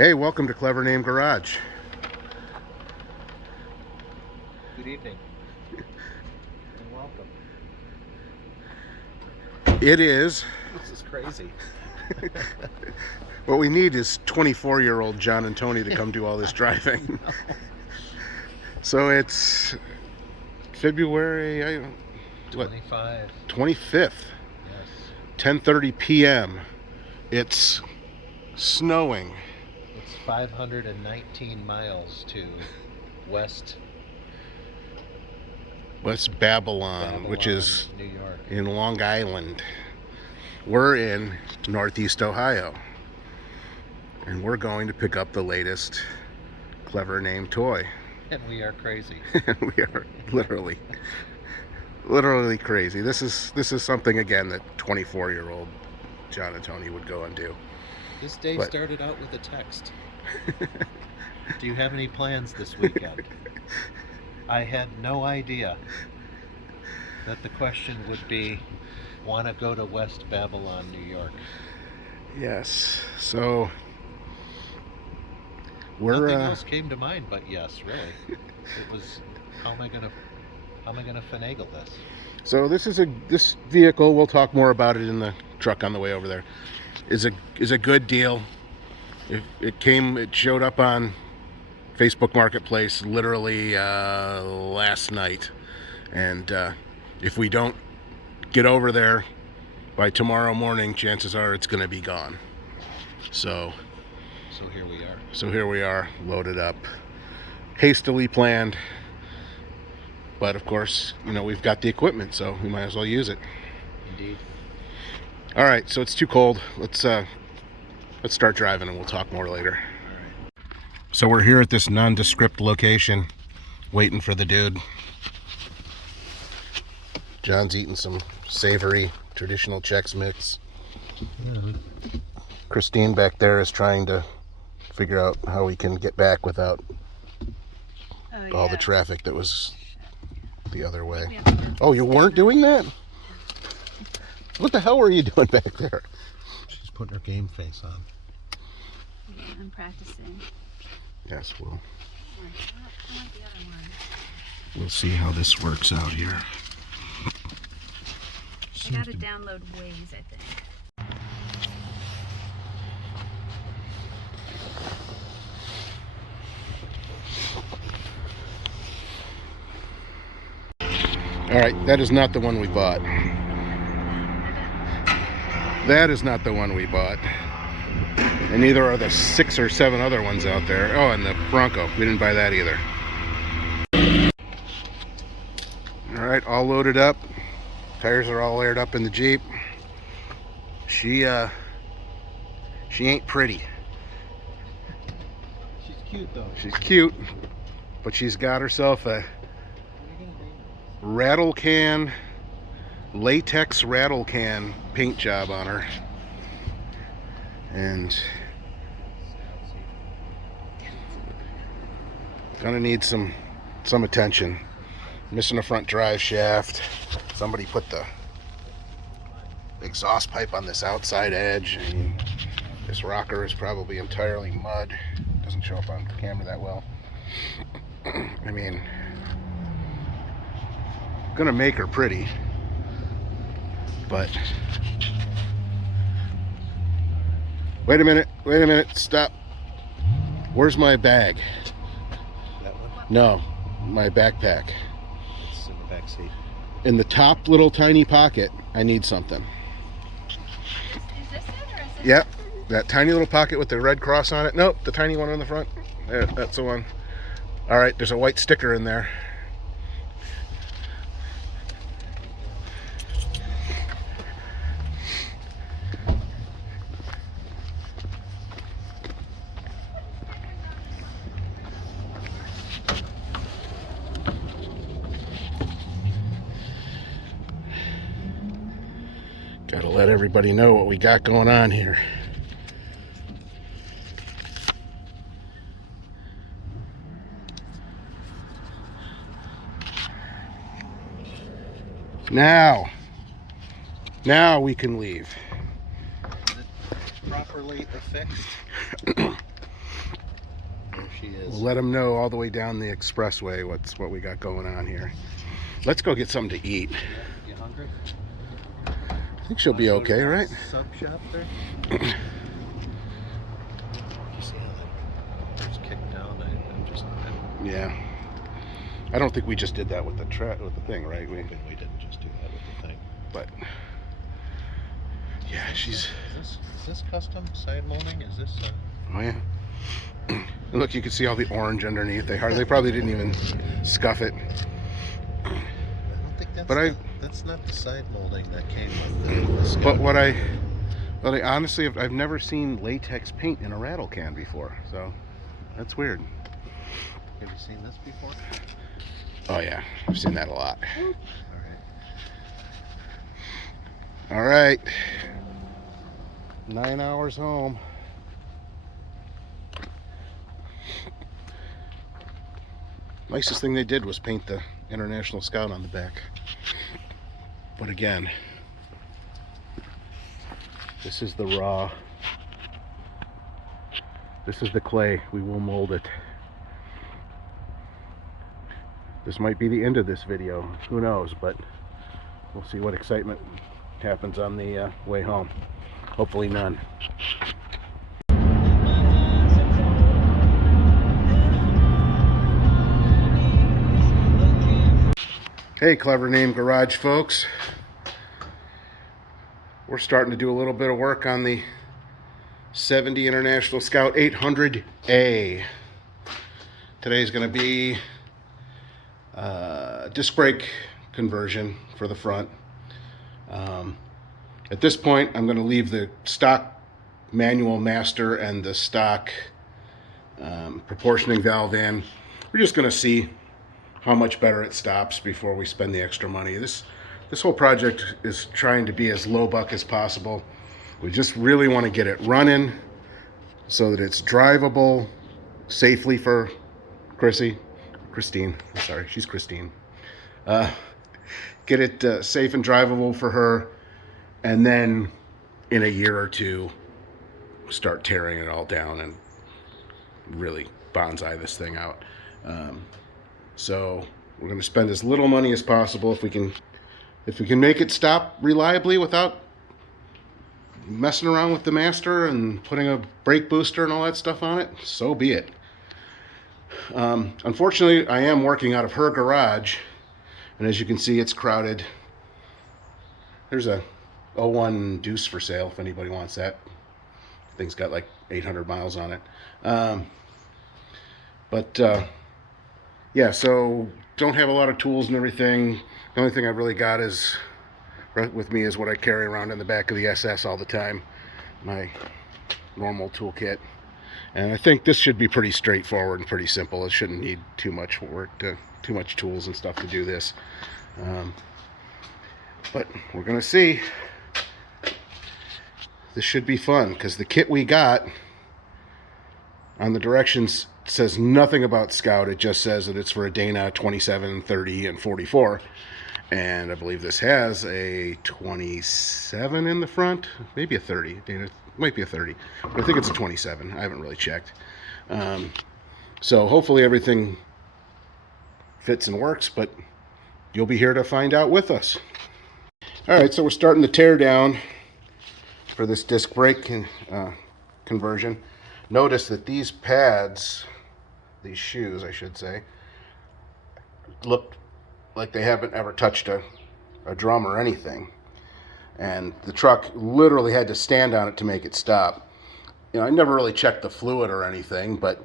Hey, welcome to Clever Name Garage. Good evening and welcome. It is. This is crazy. What we need is 24-year-old John and Tony to come do all this driving. So it's February 25. 25th, Yes. 10:30 p.m. It's snowing. It's 519 miles to West Babylon, which is New York. in Long Island. We're in Northeast Ohio, and we're going to pick up the latest Clever Name toy. And we are crazy. We are literally crazy. This is something again that 24-year-old John and Tony would go and do. This day started out with a text. Do you have any plans this weekend? I had no idea that the question would be, want to go to West Babylon, New York? Yes. So nothing else came to mind but yes, really. It was, how am I gonna finagle this? So this vehicle, we'll talk more about it in the truck on the way over there, is a good deal. It showed up on Facebook Marketplace literally last night, and if we don't get over there by tomorrow morning, chances are it's going to be gone. So here we are, loaded up, hastily planned, but of course, we've got the equipment, so we might as well use it. Indeed. All right, so it's too cold. Let's start driving, and we'll talk more later. All right. So we're here at this nondescript location, waiting for the dude. John's eating some savory traditional Chex Mix. Mm-hmm. Christine back there is trying to figure out how we can get back without all the traffic that was the other way. Oh, you weren't doing that? What the hell were you doing back there? She's putting her game face on. Yeah, I'm practicing. Yes, I want the other one. we'll see how this works out here. I gotta download Waze, I think. All right, that is not the one we bought. That is not the one we bought. And neither are the 6 or 7 other ones out there. Oh, and the Bronco. We didn't buy that either. All right, all loaded up. Tires are all aired up in the Jeep. She ain't pretty. She's cute though. She's cute, but she's got herself a rattle can, latex rattle can paint job on her. And gonna need some attention. Missing a front drive shaft. Somebody put the exhaust pipe on this outside edge. I mean, this rocker is probably entirely mud. Doesn't show up on camera that well. I mean, gonna make her pretty, but wait a minute, stop. Where's my bag? That one? No, my backpack. It's in the back seat. In the top little tiny pocket, I need something. Is this it or is this Yep, that tiny little pocket with the red cross on it. Nope, the tiny one on the front. There, that's the one. All right, there's a white sticker in there. Gotta let everybody know what we got going on here. Now we can leave. Is it properly affixed? she is. We'll let them know all the way down the expressway what we got going on here. Let's go get something to eat. You hungry? I think she'll be okay, right? Sub shop there? Just kicked down. Yeah. I don't think we just did that with the thing, right? We didn't just do that with the thing. But yeah, she's. Is this custom side molding? Is this? Oh yeah. And look, you can see all the orange underneath. They probably didn't even scuff it. I don't think that's. But that's not the side molding that came with the Scout. But what I honestly I've never seen latex paint in a rattle can before, so that's weird. Have you seen this before? Oh yeah, I've seen that a lot. All right. 9 hours home. Nicest thing they did was paint the International Scout on the back. But again, this is the raw. This is the clay. We will mold it. This might be the end of this video. Who knows? But we'll see what excitement happens on the way home. Hopefully none. Hey, Clever Name Garage folks. We're starting to do a little bit of work on the 70 International Scout 800A. Today's going to be disc brake conversion for the front. At this point, I'm going to leave the stock manual master and the stock proportioning valve in. We're just going to see how much better it stops before we spend the extra money. This whole project is trying to be as low buck as possible. We just really want to get it running so that it's drivable safely for Christine. Sorry, she's Christine. Get it safe and drivable for her, and then in a year or two start tearing it all down and really banzai this thing out. So we're going to spend as little money as possible. If we can make it stop reliably without messing around with the master and putting a brake booster and all that stuff on it, so be it. Unfortunately, I am working out of her garage, and as you can see, it's crowded. There's a 01 Deuce for sale if anybody wants that. Thing's got like 800 miles on it. Yeah, so don't have a lot of tools and everything. The only thing I've really got is with me is what I carry around in the back of the SS all the time, my normal toolkit. And I think this should be pretty straightforward and pretty simple. It shouldn't need too much work, too much tools and stuff to do this. But we're gonna see. This should be fun because the kit we got on the directions says nothing about Scout. It just says that it's for a Dana 27, 30, and 44. And I believe this has a 27 in the front, maybe a 30. Dana might be a 30, but I think it's a 27. I haven't really checked. So hopefully everything fits and works, but you'll be here to find out with us. All right, so we're starting to tear down for this disc brake conversion. Notice that these pads, these shoes I should say, look like they haven't ever touched a drum or anything. And the truck literally had to stand on it to make it stop. You know, I never really checked the fluid or anything, but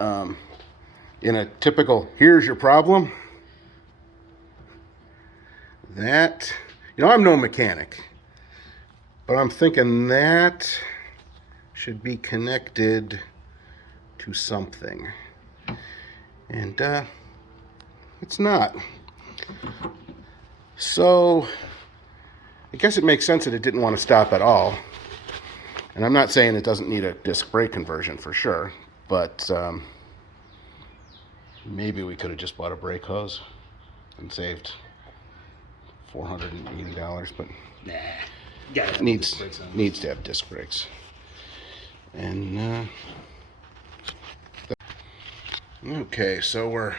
in a typical, here's your problem, that, you know, I'm no mechanic, but I'm thinking that should be connected to something. And it's not. So I guess it makes sense that it didn't want to stop at all. And I'm not saying it doesn't need a disc brake conversion for sure, but maybe we could have just bought a brake hose and saved $480, but Nah, gotta have needs disc brakes on. needs to have disc brakes. And Okay, so we're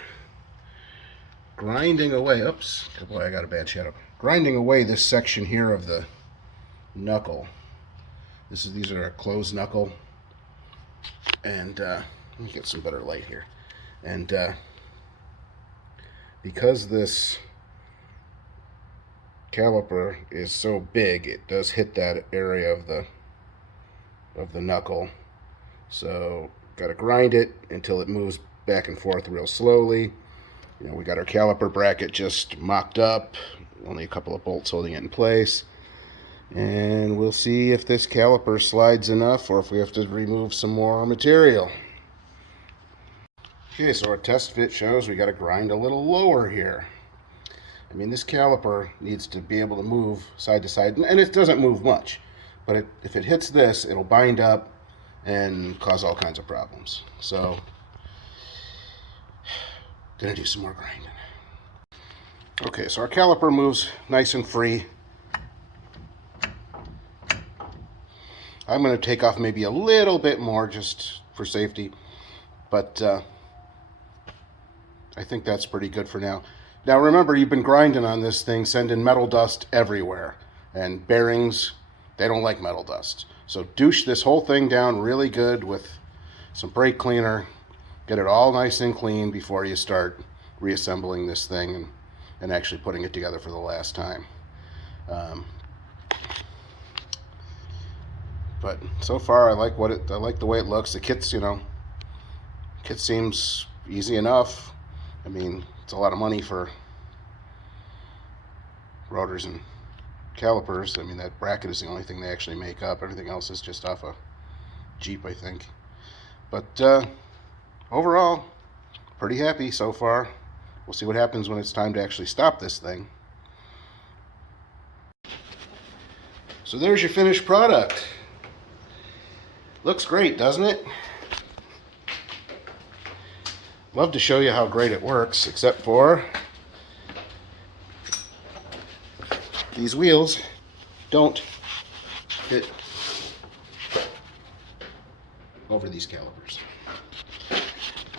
grinding away. Oops, boy, I got a bad shadow. Grinding away this section here of the knuckle. These are a closed knuckle, and let me get some better light here. And because this caliper is so big, it does hit that area of the knuckle. So got to grind it until it moves back and forth real slowly. You know, we got our caliper bracket just mocked up, only a couple of bolts holding it in place. And we'll see if this caliper slides enough or if we have to remove some more material. Okay, so our test fit shows we got to grind a little lower here. I mean, this caliper needs to be able to move side to side, and it doesn't move much. But if it hits this, it'll bind up and cause all kinds of problems. So, gonna do some more grinding. Okay, so our caliper moves nice and free. I'm going to take off maybe a little bit more just for safety, but I think that's pretty good for now. Now remember, you've been grinding on this thing, sending metal dust everywhere, and bearings, they don't like metal dust. So douche this whole thing down really good with some brake cleaner, get it all nice and clean before you start reassembling this thing and actually putting it together for the last time. But so far, I like the way it looks. The kit's, kit seems easy enough. I mean, it's a lot of money for rotors and calipers. I mean, that bracket is the only thing they actually make up. Everything else is just off a Jeep, I think. But overall, pretty happy so far. We'll see what happens when it's time to actually stop this thing. So there's your finished product. Looks great, doesn't it? Love to show you how great it works, except for these wheels don't fit over these calipers.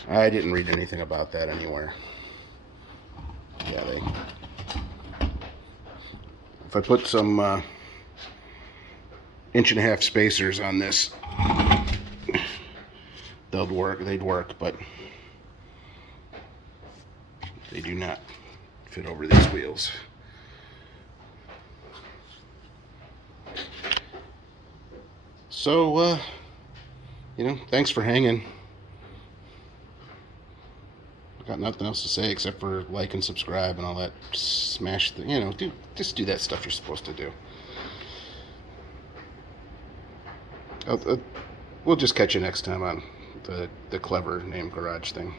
I didn't read anything about that anywhere. Yeah, if I put some 1.5-inch spacers on this, they'd work, but they do not fit over these wheels. So, thanks for hanging. I've got nothing else to say except for like and subscribe and all that smash just do that stuff you're supposed to do. We'll just catch you next time on the clever name garage thing.